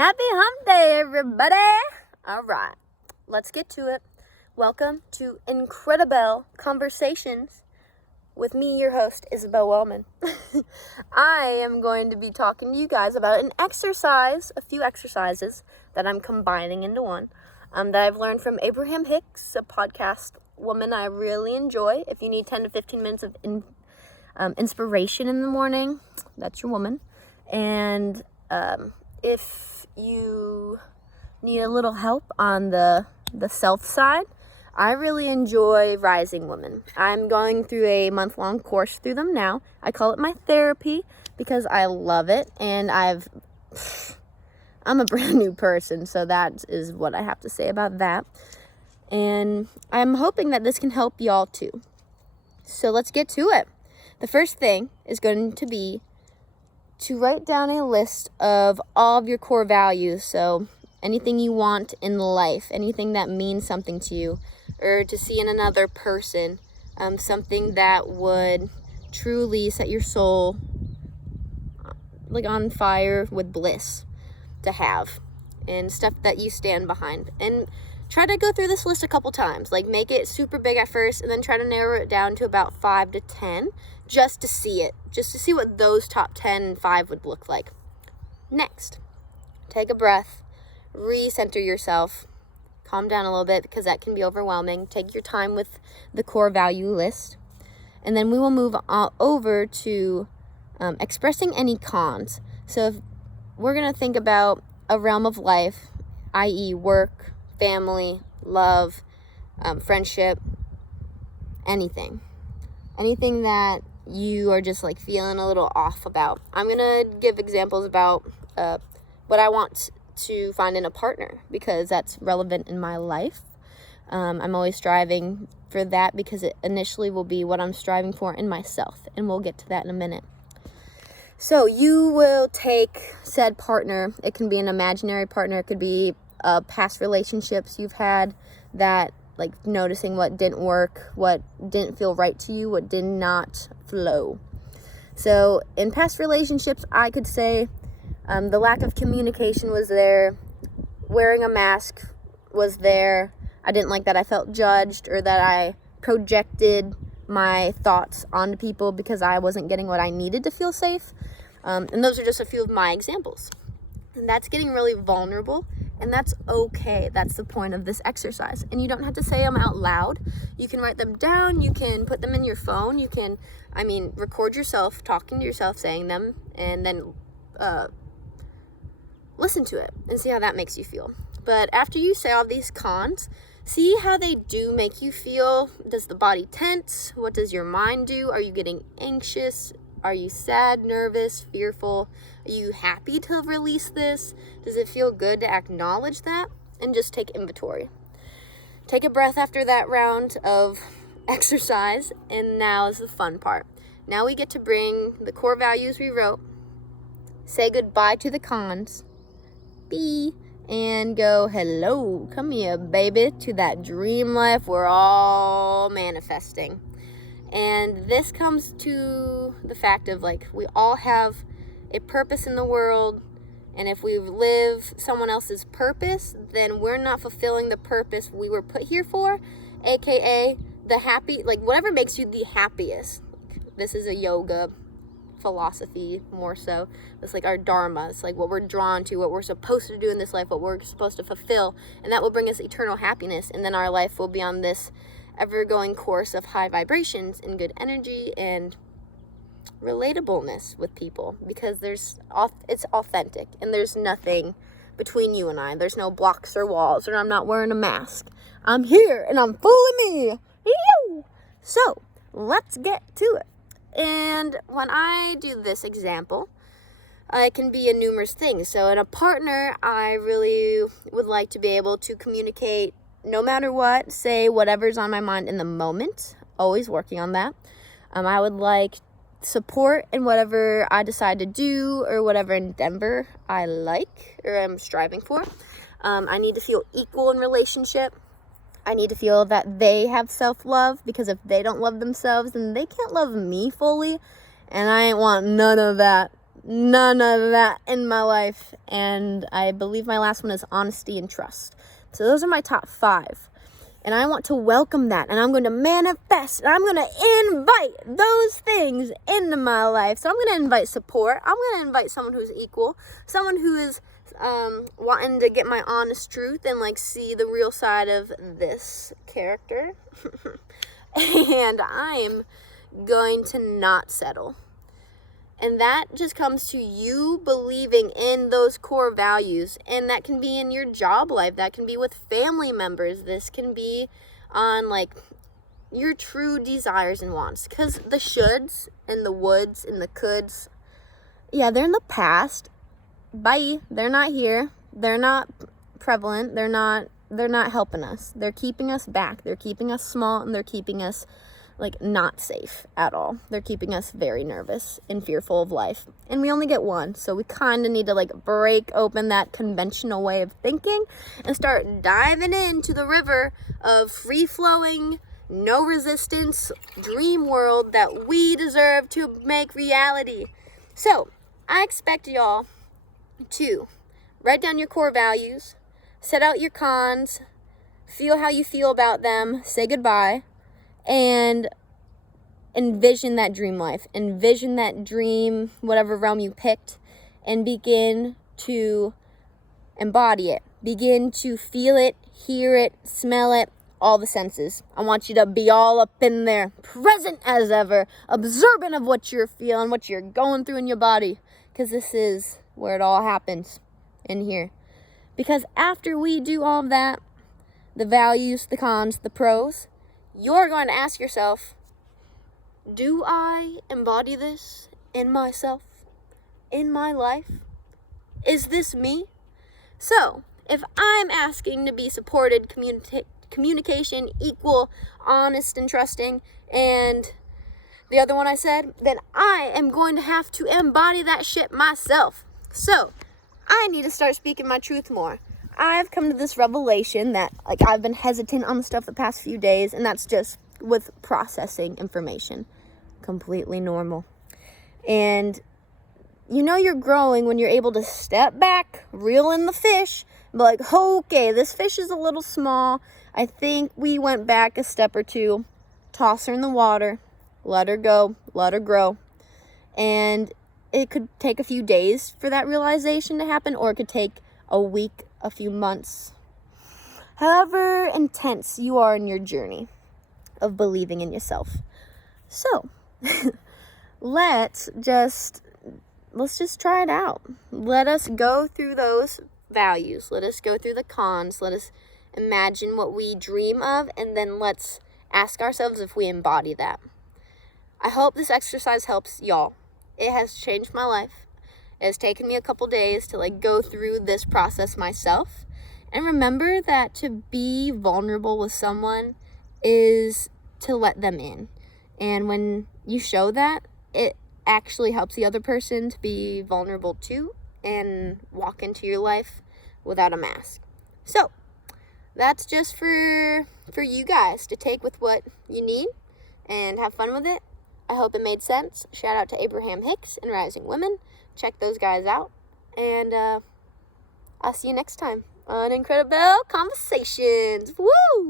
Happy hump day, everybody! All right, let's get to it. Welcome to Incredible Conversations with me, your host, Isabel Wellman. I am going to be talking to you guys about a few exercises that I'm combining into one, that I've learned from Abraham Hicks, a podcast woman I really enjoy. If you need 10 to 15 minutes of inspiration in the morning, that's your woman. And if you need a little help on the self side, I really enjoy Rising Women. I'm going through a month-long course through them now. I call it my therapy because I love it, and I'm a brand new person, so that is what I have to say about that. And I'm hoping that this can help y'all too. So let's get to it. The first thing is going to be to write down a list of all of your core values. So anything you want in life, anything that means something to you, or to see in another person, something that would truly set your soul like on fire with bliss to have, and stuff that you stand behind. And try to go through this list a couple times. Like, make it super big at first, and then try to narrow it down to about 5 to 10, just to see it, just to see what those top 10 and 5 would look like. Next, take a breath, recenter yourself, calm down a little bit because that can be overwhelming. Take your time with the core value list, and then we will move over to expressing any cons. So if we're going to think about a realm of life, i.e. work, family, love, friendship, anything that you are just like feeling a little off about. I'm gonna give examples about what I want to find in a partner, because that's relevant in my life. I'm always striving for that because it initially will be what I'm striving for in myself, and we'll get to that in a minute. So you will take said partner. It can be an imaginary partner. It could be past relationships you've had, that like noticing what didn't work, what didn't feel right to you, what did not flow. So in past relationships, I could say the lack of communication was there. Wearing a mask was there. I didn't like that I felt judged, or that I projected my thoughts onto people because I wasn't getting what I needed to feel safe. And those are just a few of my examples. And that's getting really vulnerable, and that's okay. That's the point of this exercise. And you don't have to say them out loud. You can write them down. You can put them in your phone. You can, record yourself talking to yourself, saying them, and then listen to it and see how that makes you feel. But after you say all these cons, see how they do make you feel. Does the body tense? What does your mind do? Are you getting anxious? Are you sad, nervous, fearful? Are you happy to release this? Does it feel good to acknowledge that? And just take inventory. Take a breath after that round of exercise, and now is the fun part. Now we get to bring the core values we wrote, say goodbye to the cons, and go, hello, come here, baby, to that dream life we're all manifesting. And this comes to the fact of, like, we all have a purpose in the world, and if we live someone else's purpose, then we're not fulfilling the purpose we were put here for, aka the happy, like, whatever makes you the happiest. This is a yoga philosophy more so. It's like our dharma. It's like what we're drawn to, what we're supposed to do in this life, what we're supposed to fulfill, and that will bring us eternal happiness. And then our life will be on this ever-going course of high vibrations and good energy and relatableness with people, because it's authentic, and there's nothing between you and I. There's no blocks or walls, or I'm not wearing a mask. I'm here and I'm fooling me. So let's get to it. And when I do this example, it can be a numerous things. So in a partner, I really would like to be able to communicate no matter what, say whatever's on my mind in the moment, always working on that. I would like support in whatever I decide to do, or whatever endeavor I like or I'm striving for. I need to feel equal in relationship. I need to feel that they have self-love, because if they don't love themselves, then they can't love me fully, and I ain't want none of that None of that in my life. And I believe my last one is honesty and trust. So those are my top 5. And I want to welcome that. And I'm going to manifest. And I'm going to invite those things into my life. So I'm going to invite support. I'm going to invite someone who's equal. Someone who is wanting to get my honest truth and like see the real side of this character. And I'm going to not settle. And that just comes to you believing in those core values. And that can be in your job life. That can be with family members. This can be on like your true desires and wants. Because the shoulds and the woulds and the coulds, yeah, they're in the past. Bye. They're not here. They're not prevalent. They're not helping us. They're keeping us back. They're keeping us small, and they're keeping us like not safe at all. They're keeping us very nervous and fearful of life. And we only get one. So we kind of need to like break open that conventional way of thinking and start diving into the river of free flowing, no resistance, dream world that we deserve to make reality. So I expect y'all to write down your core values, set out your cons, feel how you feel about them, say goodbye, and envision that dream life. Envision that dream, whatever realm you picked, and begin to embody it. Begin to feel it, hear it, smell it, all the senses. I want you to be all up in there, present as ever, observant of what you're feeling, what you're going through in your body, because this is where it all happens, in here. Because after we do all of that, the values, the cons, the pros, you're going to ask yourself, do I embody this in myself, in my life? Is this me? So, if I'm asking to be supported, communication, equal, honest, and trusting, and the other one I said, then I am going to have to embody that shit myself. So, I need to start speaking my truth more. I've come to this revelation that like I've been hesitant on the stuff the past few days, and that's just with processing information. Completely normal. And you know you're growing when you're able to step back, reel in the fish, and be like, okay, this fish is a little small. I think we went back a step or two. Toss her in the water, let her go, let her grow. And it could take a few days for that realization to happen, or it could take a week, a few months. However intense you are in your journey of believing in yourself. So, let's just try it out. Let us go through those values. Let us go through the cons. Let us imagine what we dream of, and then let's ask ourselves if we embody that. I hope this exercise helps y'all. It has changed my life. It has taken me a couple days to like go through this process myself. And remember that to be vulnerable with someone is to let them in. And when you show that, it actually helps the other person to be vulnerable too and walk into your life without a mask. So that's just for you guys to take with what you need and have fun with it. I hope it made sense. Shout out to Abraham Hicks and Rising Women. Check those guys out. And I'll see you next time on Incredible Conversations. Woo!